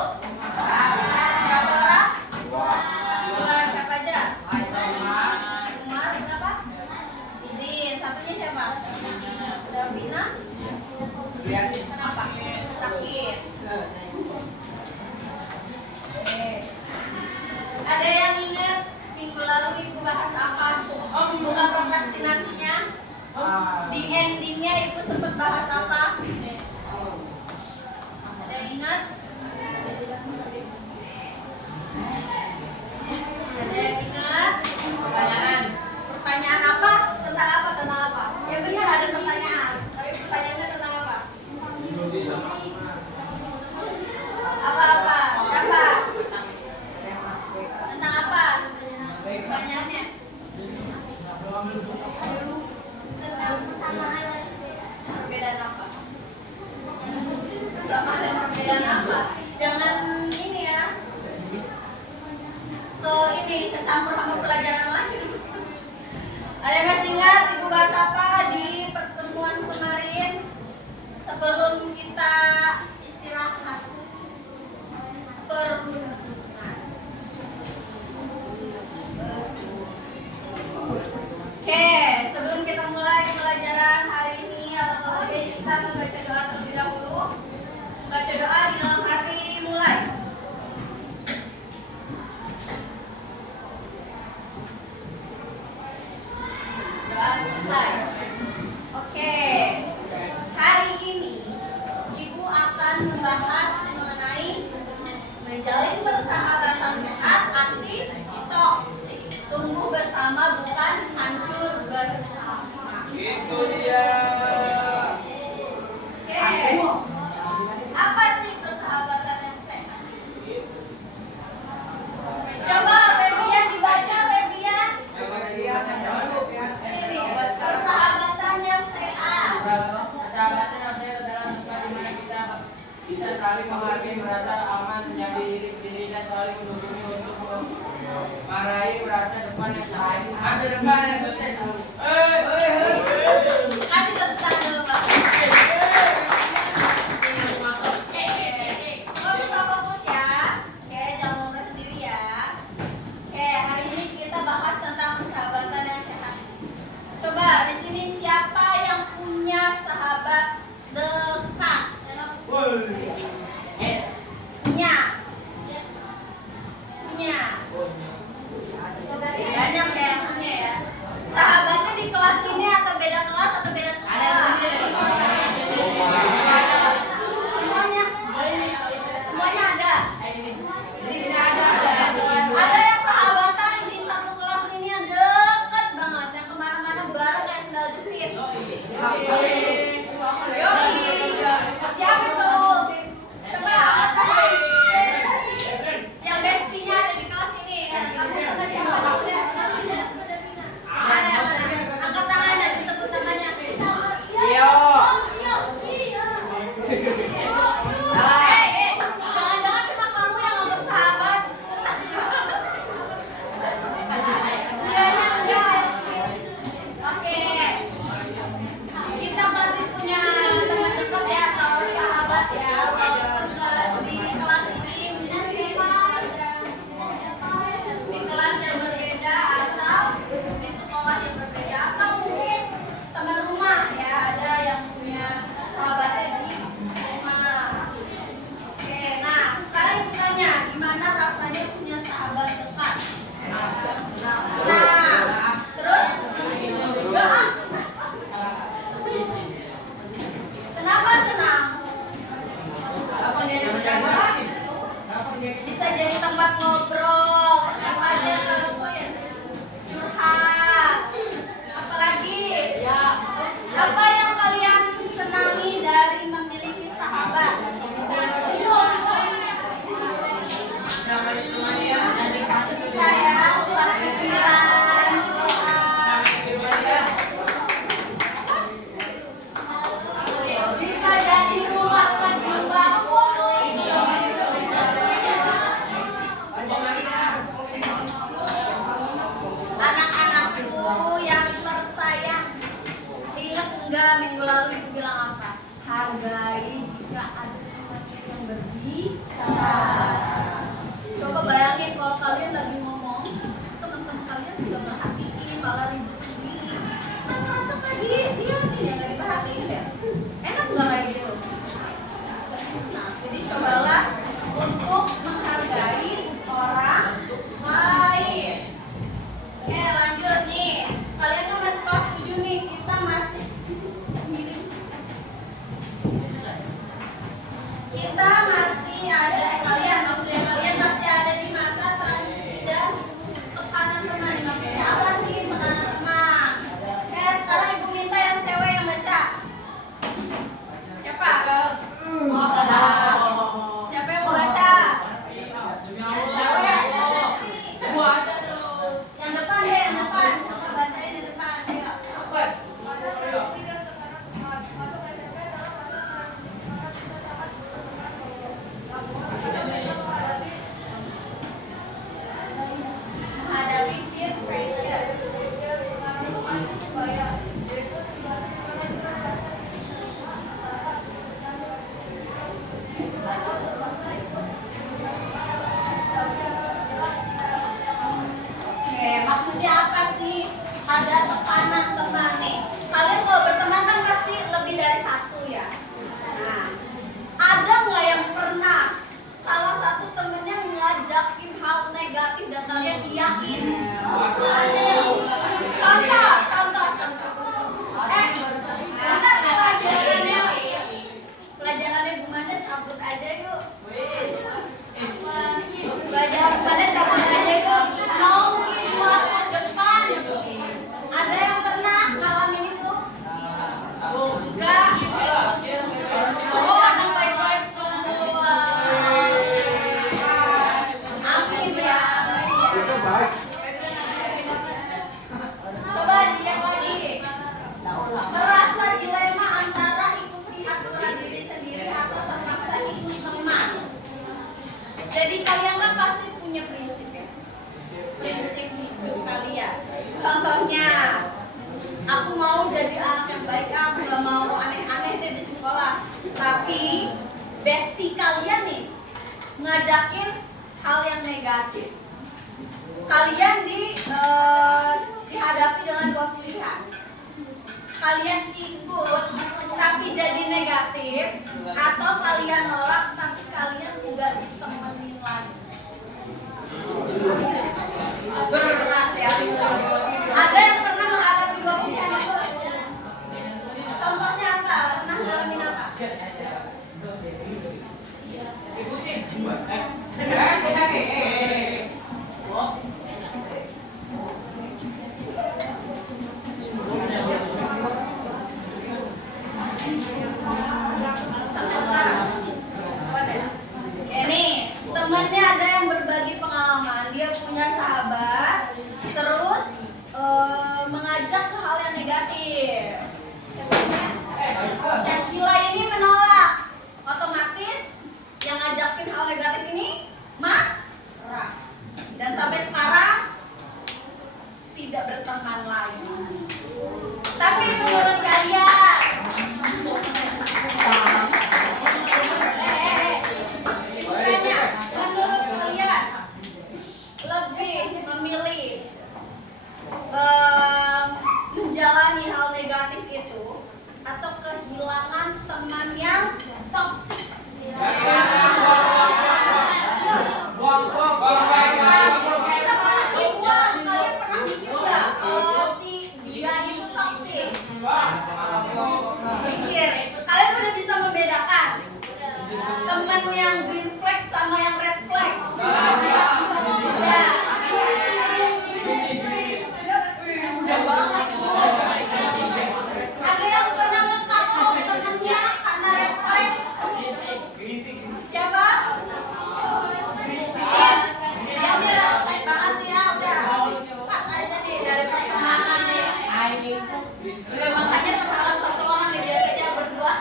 Berapa orang? Dua. Siapa aja? Umar berapa? Izin. Satunya siapa? Davina. Kenapa? Sakit. Ada yang ingat minggu lalu Ibu bahas apa? Oh, bukan prokrastinasinya. Di endingnya Ibu sempat bahas apa? Ada yang ingat? Ada yang ingat? Pertanyaan apa? Tentang apa? Tentang apa? Ya benar ada pertanyaan. Tapi pertanyaannya tentang apa? Apa-apa? Apa? Tentang apa? Pertanyaannya? Tentang persamaan dan perbedaan apa? Persamaan dan perbedaan apa? Jangan ini ya. Kecampur sama pelajaran lain. Ada yang masih ingat Ibu bahas apa di pertemuan kemarin sebelum kita istirahat? Oke, sebelum kita mulai pelajaran hari ini atau kita membaca doa terlebih dahulu. Baca doa di dalam hati, mulai. Doa selesai. Oke, hari ini Ibu akan membahas mengenai menjalin persahabatan sehat anti toksik. Tumbuh bersama bukan hancur bersama. Itu dia. Oke. Apa sih persahabatan yang sehat? Coba Febrian dibaca, Febrian. Ini persahabatan yang sehat. Persahabatan yang sehat adalah tempat di mana kita bisa saling menghargai, merasa aman, menjadi diri sendiri dan saling mendukung untuk meraih rasa depan yang sehat. Masa depan yang sukses. Kasih tepuk tangan dulu, Pak. Semua bisa fokus ya. Oke, jangan ngobrol sendiri ya. Oke, hari ini kita bahas tentang persahabatan yang sehat. Coba di sini siapa yang punya sahabat dekat? Punya. Banyak ya yang punya ya. Sahabatnya di kelas ini atau beda kelas atau beda sekolah? Semuanya? Semuanya ada? Ada yang sahabatan di satu kelas ini yang deket banget, yang kemana-mana bareng kayak sendal jepit. Yoi. Siapa tuh? Coba angkat tangan. Yang bestinya ada di kelas ini. Kamu sama siapa namanya? Ada. Angkat tangannya, disebut namanya. Jangan-jangan cuma kamu yang anggap sahabat. Dianya enggak. Oke. Kita pasti punya teman dekat ya atau sahabat ya. Walaupun di kelas ini mungkin di kelas yang berbeda atau di sekolah yang berbeda atau mungkin teman rumah ya, ada yang punya sahabatnya di rumah. Oke, nah sekarang ibu tanya, gimana rasanya punya sahabat dekat? Nah, terus kenapa senang? Bisa jadi tempat ngobrol, tempat curhat. Apalagi? Apa yang kalian senangi dari memiliki sahabat? Cerita ya, tukar pikiran, curhat. Bisa jadi rumah kedua. masih ada kalian, maksudnya kalian masih ada di masa transisi dan tekanan teman. Maksudnya apa sih tekanan teman? Sekarang ibu minta yang cewek yang baca. Siapa? Siapa yang mau baca? Yang depan deh, yang depan. Coba bacain yang depan. Ayo. Menghadapi peer pressure. Oke, maksudnya apa sih? Ada tekanan teman nih. Kalian kalau berteman kan pasti lebih dari satu ya. Nah, ada nggak yang pernah salah satu temennya ngajakin hal negatif dan kalian yakin? Contoh. Bentar, pelajarannya gimana? Cabut aja yuk. Pelajaran gimana? Cabut aja yuk. Nongki waktu depan. Ada yang pernah ngalamin itu? Enggak. Oh, anak baik-baik semua. Amin ya. Coba lihat lagi. Merasa dilema antara ikuti aturan diri sendiri atau terpaksa ikut teman. Jadi kalian kan pasti punya prinsip ya. Prinsip hidup kalian. Contohnya, aku mau jadi anak yang baik, aku gak mau aneh-aneh deh di sekolah. Tapi bestie kalian nih ngajakin hal yang negatif. Kalian dihadapi dengan dua pilihan. Kalian ikut tapi jadi negatif, atau kalian nolak tapi kalian nggak ditemenin lagi. Berat ya. Ada yang pernah menghadapi dua pilihan itu? Contohnya apa? Pernah ngalamin apa? Sampai sekarang. Oke nih, temennya ada yang berbagi pengalaman. Dia punya sahabat, terus mengajak ke hal yang negatif. Chef Gila ini menolak. Otomatis yang ngajakin hal negatif ini marah. Dan sampai sekarang tidak berteman lagi. Tapi menurut kalian, tanya, menurut kalian lebih memilih menjalani hal negatif itu atau kehilangan teman yang toksik? Kalian pernah mikir nggak kalau si dia itu toksik? Mikir, kalian udah bisa membedakan teman yang green flag sama yang red flag? Udah banget. Ada yang pernah nge-cut off temennya karena red flag? Siapa? Dia nih red flag banget ya, udah cut aja nih dari pertemanan nih. Udah makanya terhalang satu orang nih, biasanya berdua.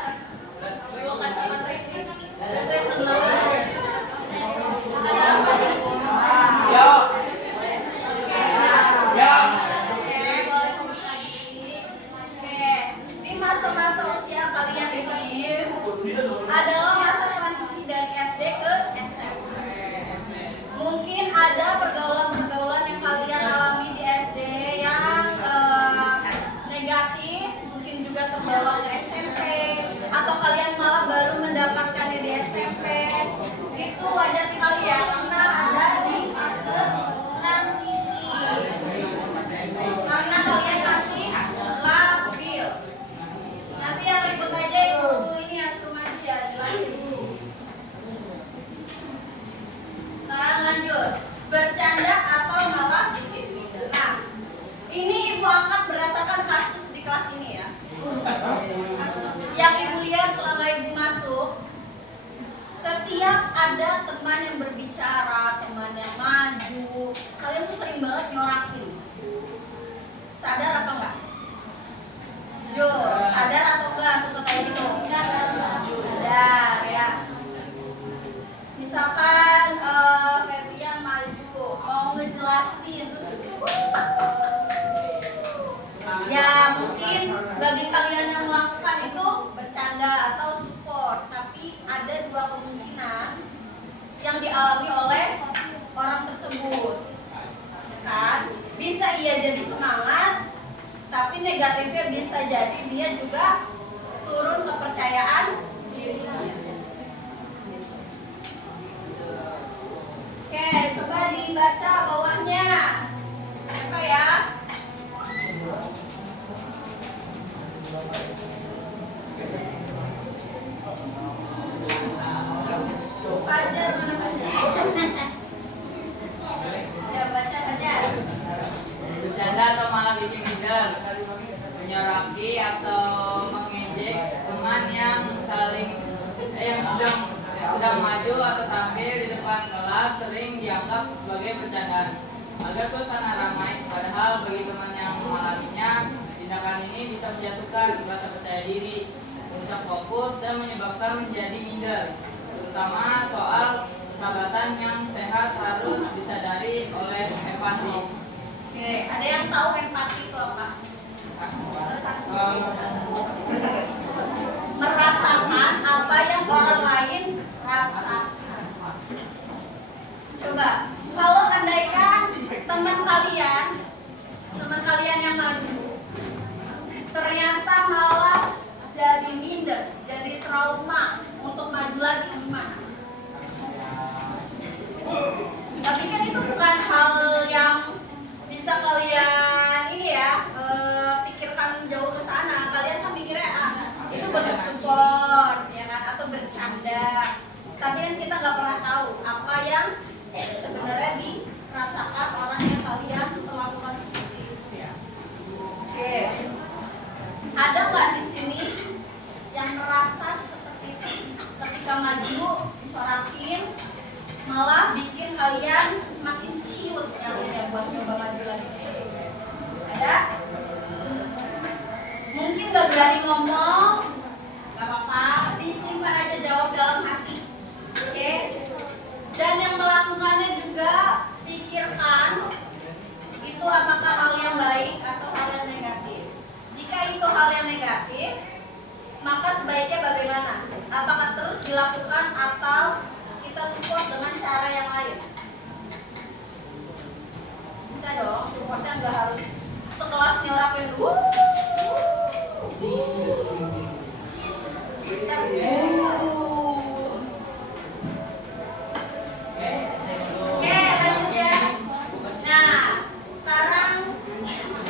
Bukan sama Ricky. Saya senang. setiap ada teman yang berbicara, teman yang maju, kalian tuh sering banget nyorakin. Sadar apa enggak? Jo, sadar atau enggak suka kayak gitu? Sadar ya. Misalkan Febrian maju mau ngejelasin terus gitu. Ya mungkin bagi kalian yang melakukan itu bercanda atau support, tapi ada dua kemungkinan yang dialami oleh orang tersebut, kan? Bisa ia jadi semangat, tapi negatifnya bisa jadi dia juga turun kepercayaan dirinya. Oke, coba dibaca bawahnya. Apa ya? Fajar mana Fajar? Ya baca Fajar. Bercanda atau malah bikin minder, menyoraki atau mengejek teman yang sedang maju atau tampil di depan kelas sering dianggap sebagai bercandaan agar suasana ramai. Padahal bagi teman yang mengalaminya, tindakan ini bisa menjatuhkan rasa percaya diri, merusak fokus dan menyebabkan menjadi minder, terutama soal persahabatan yang sehat harus disadari oleh empati. Oke, ada yang tahu empati itu apa? Merasakan apa yang orang lain rasakan. Coba, kalau andaikan teman kalian yang maju, ternyata malah jadi minder, jadi trauma untuk maju lagi gimana? Tapi kan itu bukan hal yang bisa kalian pikirkan jauh ke sana. Kalian kan mikirnya itu bentuk support ya kan, atau bercanda. Tapi kan kita nggak pernah tahu apa yang sebenarnya dirasakan orang yang kalian perlakukan seperti itu ya. Oke, ada nggak di sini yang merasa seperti itu ketika maju disorakin malah bikin kalian makin ciut nyalinya buat coba maju lagi? Ada? Mungkin gak berani ngomong, gak apa-apa, disimpan aja jawab dalam hati. Oke? Dan yang melakukannya juga pikirkan itu apakah hal yang baik atau hal yang negatif. Jika itu hal yang negatif, maka sebaiknya bagaimana? Apakah terus dilakukan atau kita support dengan cara yang lain? Bisa dong, supportnya nggak harus sekelas nyorakin Oke, lanjut ya. Nah, sekarang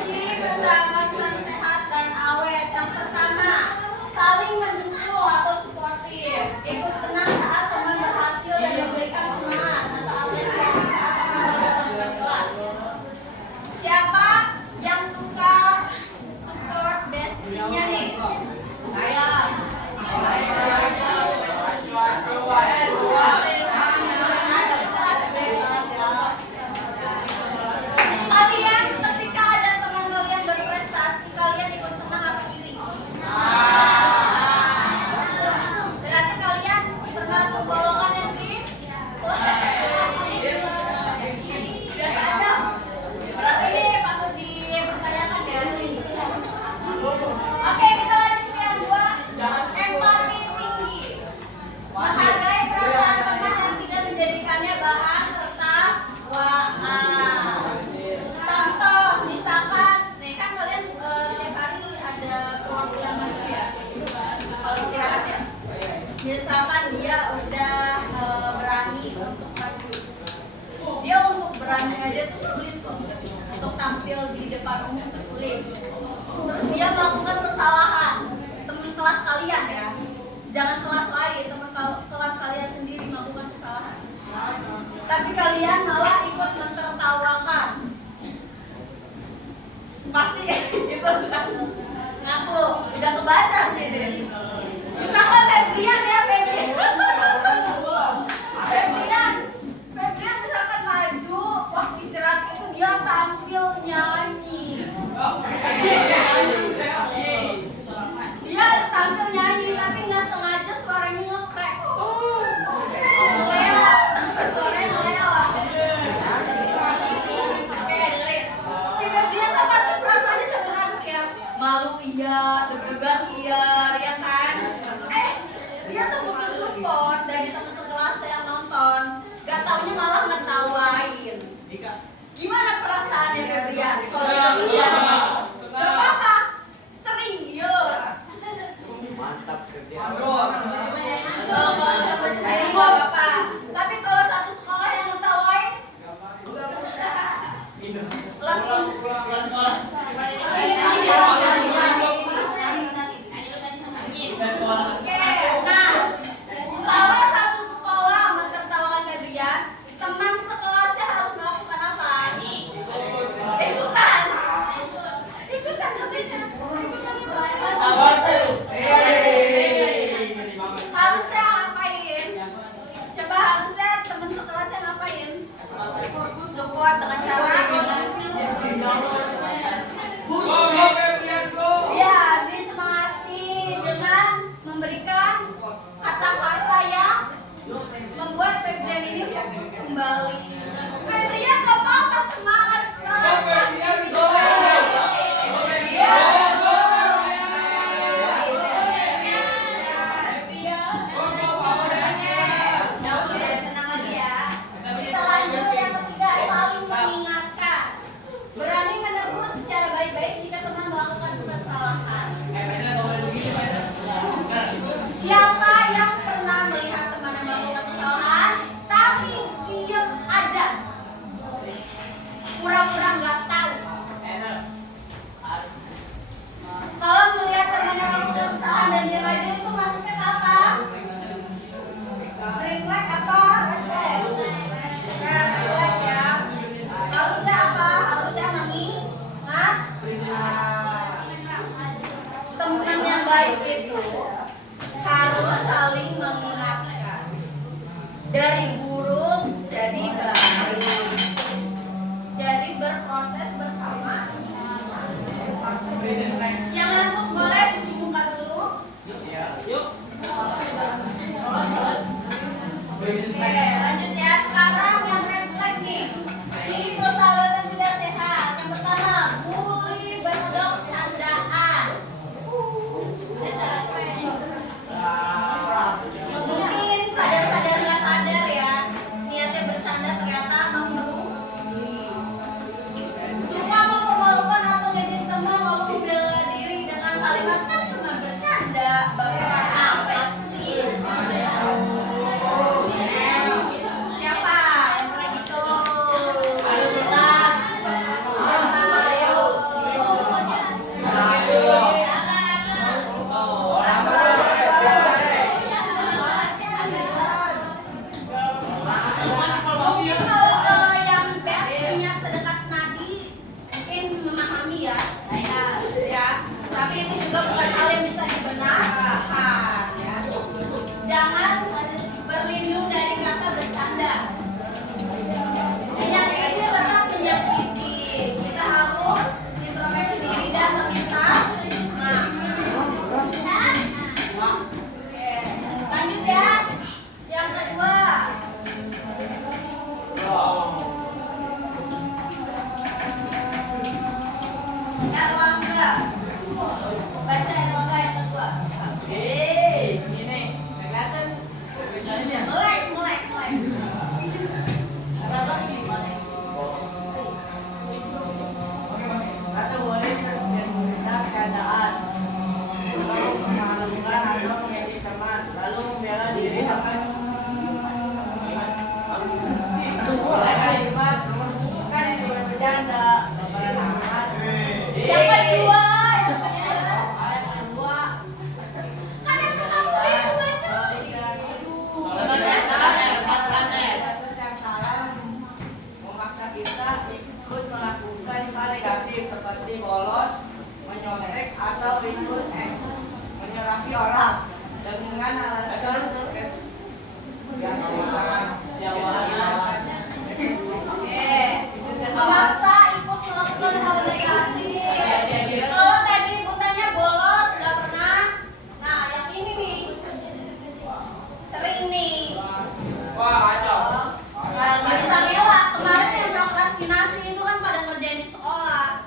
ciri persahabatan sehat dan awet. Yang pertama, saling mendukung atau suportif. Ikut senang saat teman berhasil dan memberikan semangat atau apresiasi saat teman berhasil kelas. Siapa yang suka support bestie-nya nih? Saya. Kalian ketika ada teman kalian berprestasi, kalian ikut senang apa iri? Berarti kalian termasuk golongan yang iri? Biasa aja. Berarti ini patut dipertanyakan ya. Oke, kita lanjut ke yang dua. Empati tinggi. Menghargai perasaan teman yang tidak menjadikannya bahan tertakwaan. Contoh, misalkan, nih kan kalian tiap hari ada kewakilan maju ya. Kalau istirahat ya. Misalkan dia udah berani untuk maju. Dia untuk berani aja tuh sulit kok. Untuk tampil di depan umum tuh sulit. Terus dia melakukan kesalahan. Teman kelas kalian ya. Jangan kelas lain, teman kelas kalian sendiri melakukan kesalahan. Tapi kalian malah ikut mentertawakan. Pasti itu ngaku udah kebaca sih deh. Misalkan Febrian ya, Febrian ini fokus kembali. Febria gak apa-apa, semangat semangat. Tenang lagi ya. Kita lanjut yang ketiga, saling mengingatkan. Berani menegur secara baik-baik jika teman melakukan kesalahan. Siapa yang pernah melihat teman yang melakukan kesalahan tapi diam aja, pura-pura nggak tahu? Kalau melihat teman yang melakukan kesalahan dan diam aja itu masuknya ke apa? Green flag apa? Red flag? Ya, red flag ya. Harusnya apa? Harusnya mengingat. Teman yang baik itu harus saling mengingatkan. Dari buruk jadi baik. Jadi berproses bersama. Yang ngantuk boleh cuci muka dulu. Oke, lanjut ya. Sekarang yang red flag nih. Ciri persahabatan tidak sehat. Yang pertama, bully berkedok candaan. Mungkin sadar-sadar nggak sadar ya, niatnya bercanda ternyata membuli. Suka mempermalukan atau ngejek teman lalu membela diri dengan kalimat kan cuma bercanda, bakalan amat sih. Siapa yang pernah gitu? Ayo Sultan. Ayo. Mungkin kalau ke yang best punya sedekat nadi mungkin memahami ya. Ya, tapi ini juga bukan hal yang bisa dibenarkan ya. Jangan berlindung dari kata bercanda. Menyakiti tetap menyakiti. Kita harus introspeksi diri dan meminta maaf. Oke, lanjut ya. Yang kedua. Erlangga. Baca Erlangga yang kedua. Ini kelihatan. Melek. Berapa sih? Atau boleh menceritakan keadaan, lalu mengalukan atau mengejek teman, lalu membela diri dengan boleh kalimat kan bercanda, bercanda. Yang kedua. Ayat kedua. Kan yang pertama dia baca. Terus yang salah memaksa kita ikut melakukan hal negatif seperti bolos, menyontek atau ikut menyerahi orang dengan alasan jawaban. Oke. Memaksa ikut melakukan hal negatif. Kalau tadi butanya bolos nggak pernah. Nah, yang ini nih sering nih. Wah, kacau. Nggak bisa ngelak. Kemarin yang prokrastinasi itu kan pada ngerjain di sekolah.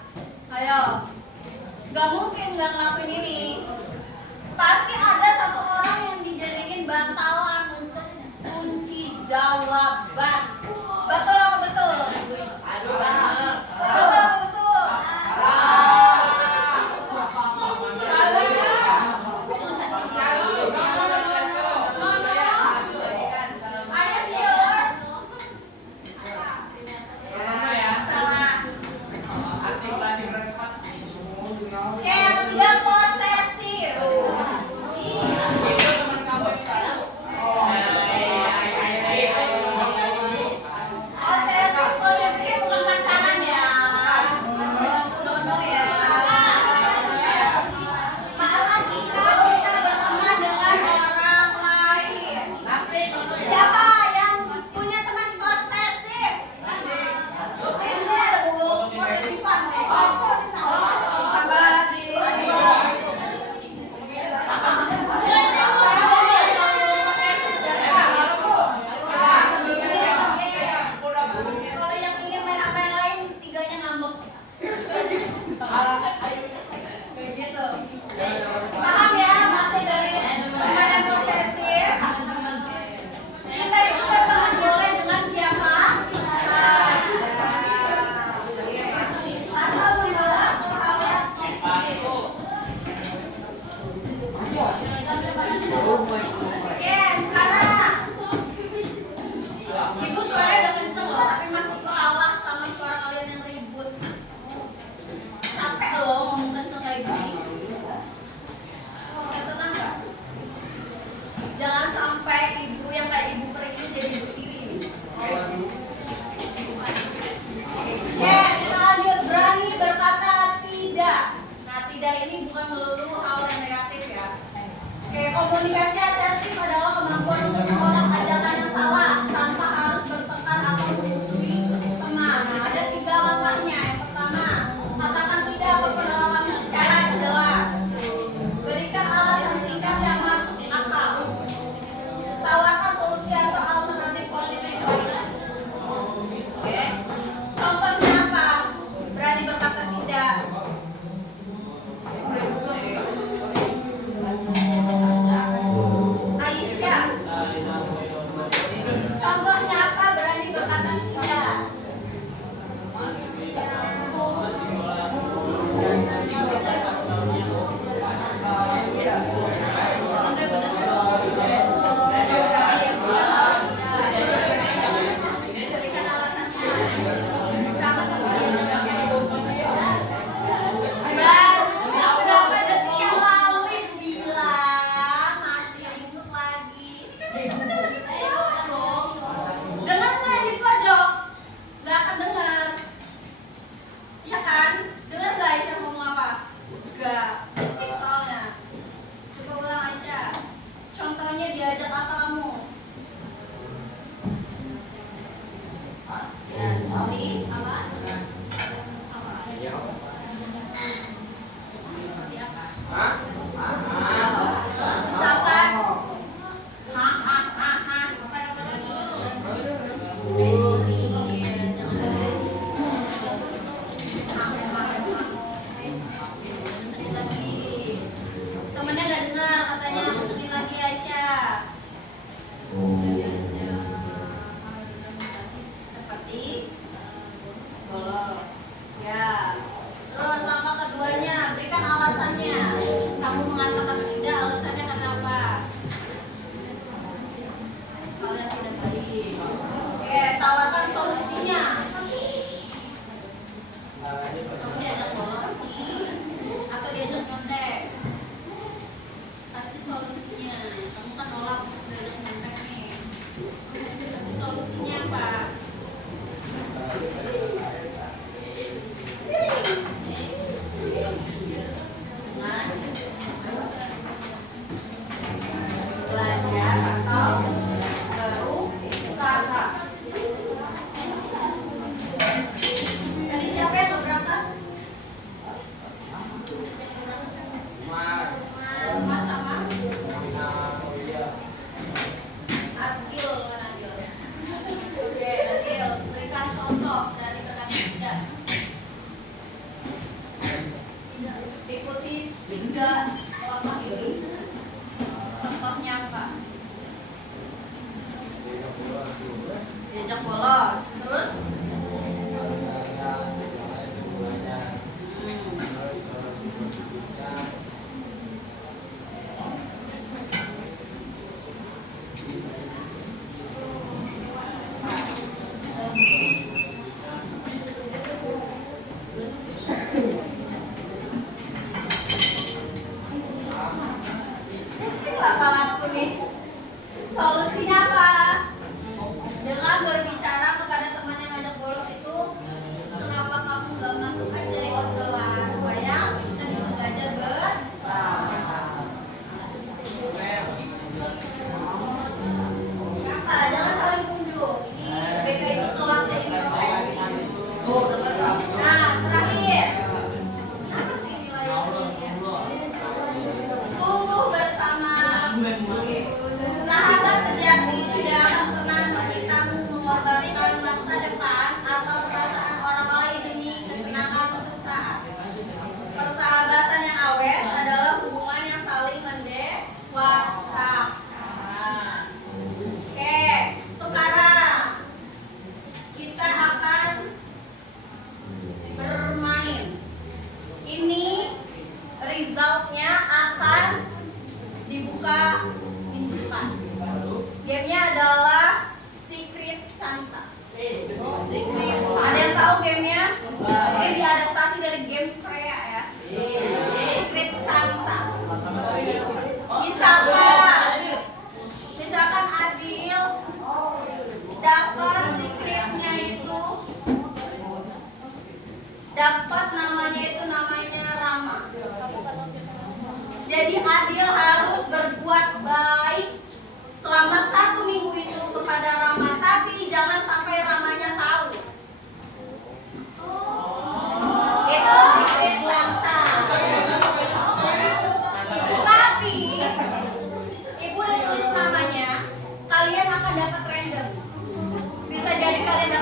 Ayo, nggak mungkin nggak ngelakuin ini. Pasti ada satu orang yang dijadiin bantalan untuk kunci jawaban. Betul apa betul? Aduh, Betul apa betul? Are you sure? Salah. artikulasi mereka. Oke, yang ketiga posesif. Itu teman kamu yang tahu. Oh,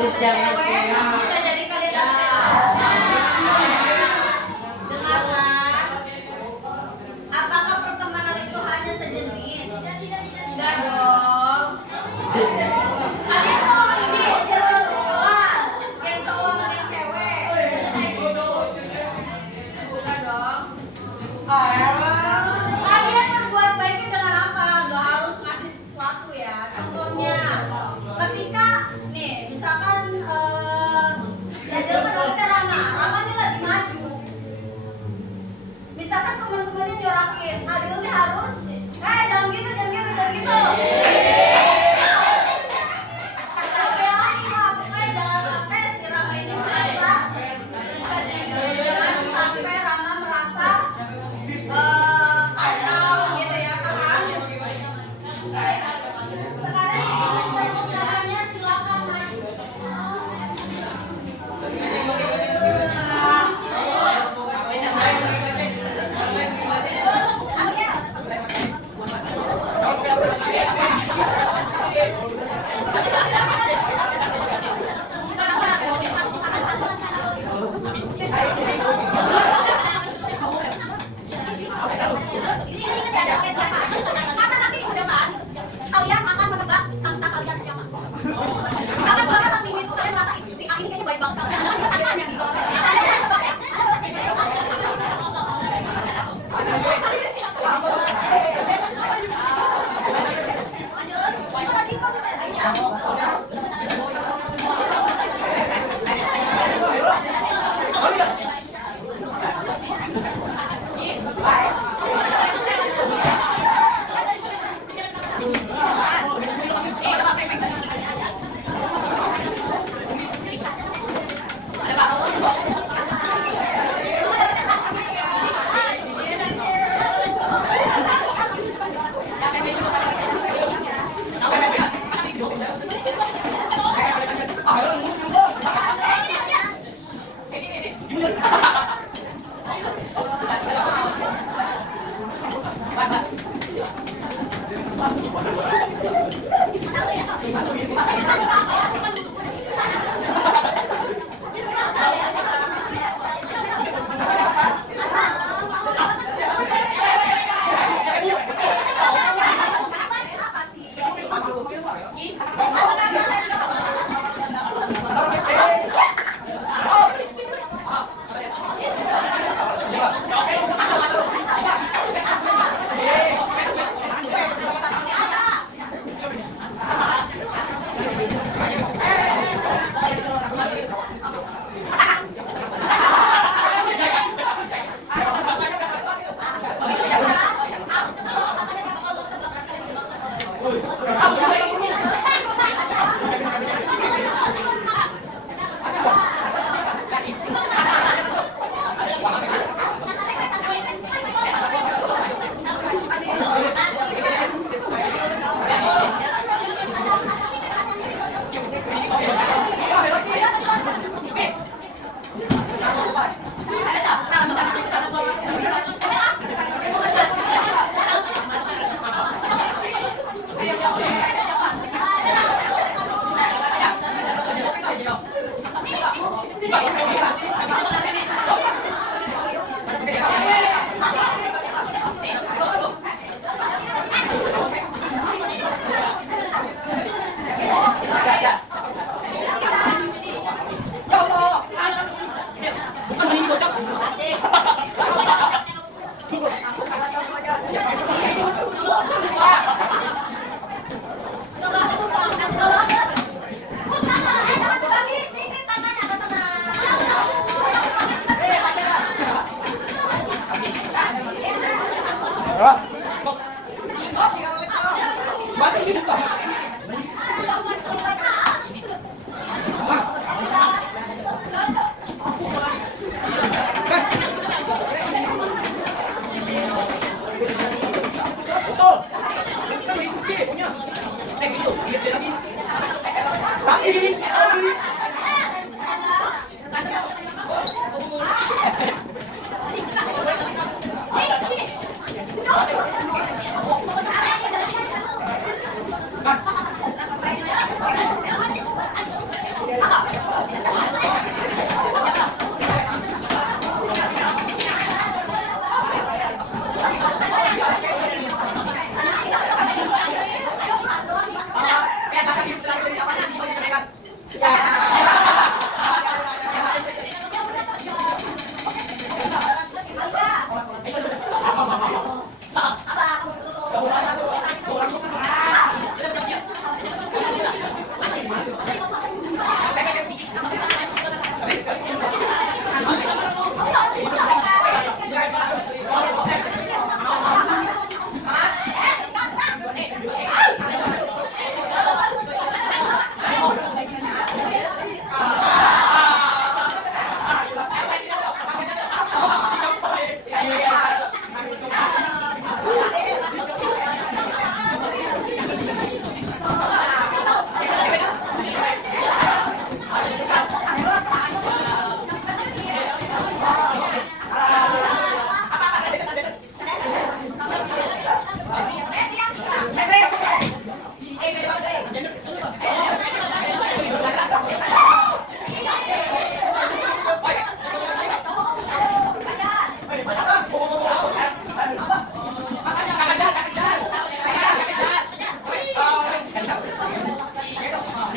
Terus jangan cewek cewek. bisa jadi kalian dengarkan. Apakah pertemanan itu hanya sejenis? Enggak dong. Kalian mau ini jalur sekolah, yang cowok sama yang cewek, kayak gitu. Bukan dong. Kalian berbuat baiknya dengan apa? Gak harus ngasih sesuatu ya. Contohnya, ketika nih, misalkan Adel kan orangnya Rama ini lagi maju. Misalkan teman-temannya nyorakin, Adel nih harus, jangan gitu, jangan gitu, jangan gitu. Belain lah, pokoknya jangan sampai si Rama ini merasa sedih, jangan sampai Rama merasa kacau gitu ya, paham? Sekarang sebut namanya, silakan maju. Ini ada siapa? Karena nanti di depan kalian akan menebak sangka kalian siapa. Misalkan selama 1 minggu itu kalian merasa si A ini kayaknya baik banget. Sangkanya gitu. Kalian bisa tebak ya?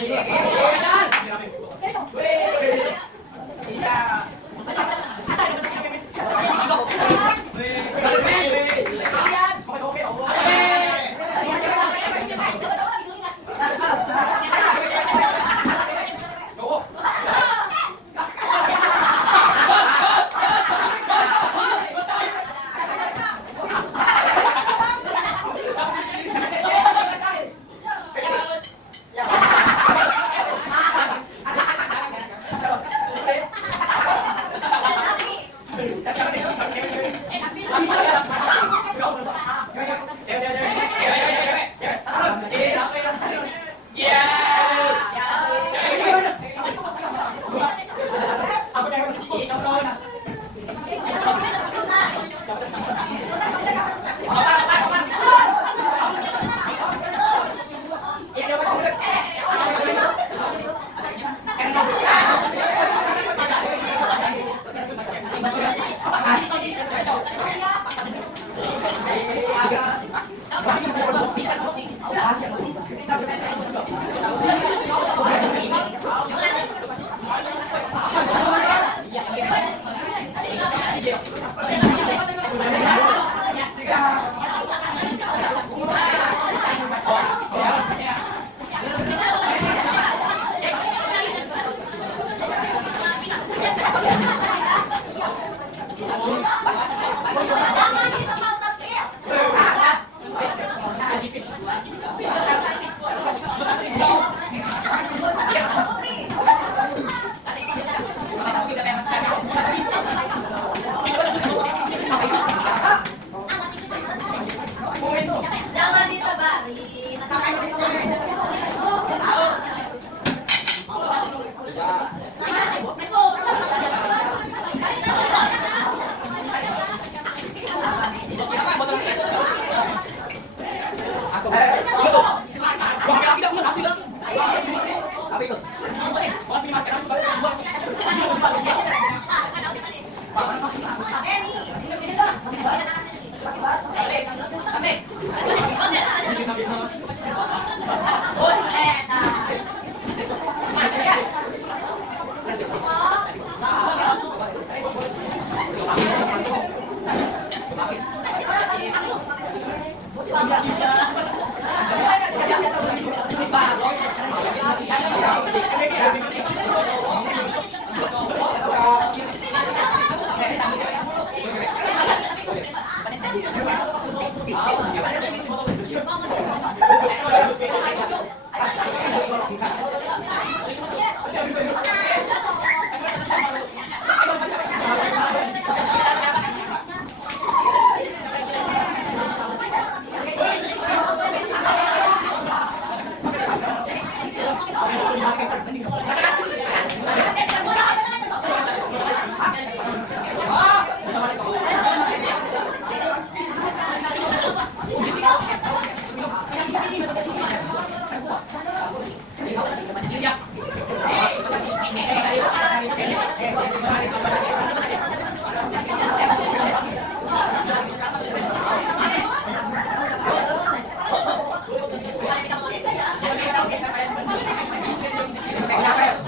Jangan disepak-sepik. Jangan disebarin. Kenapa?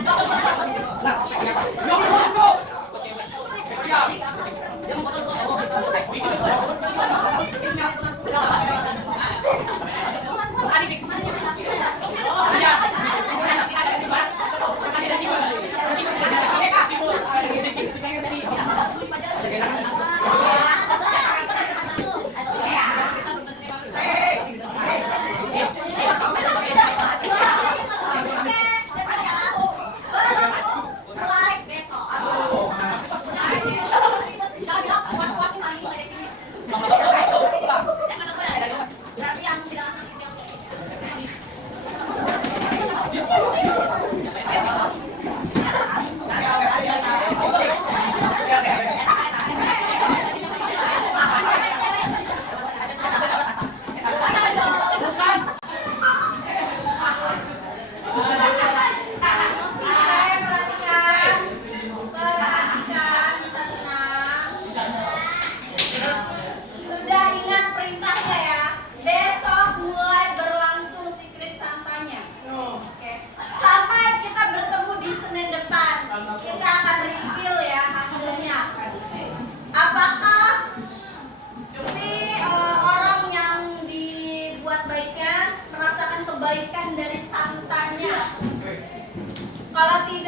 Kalau tidak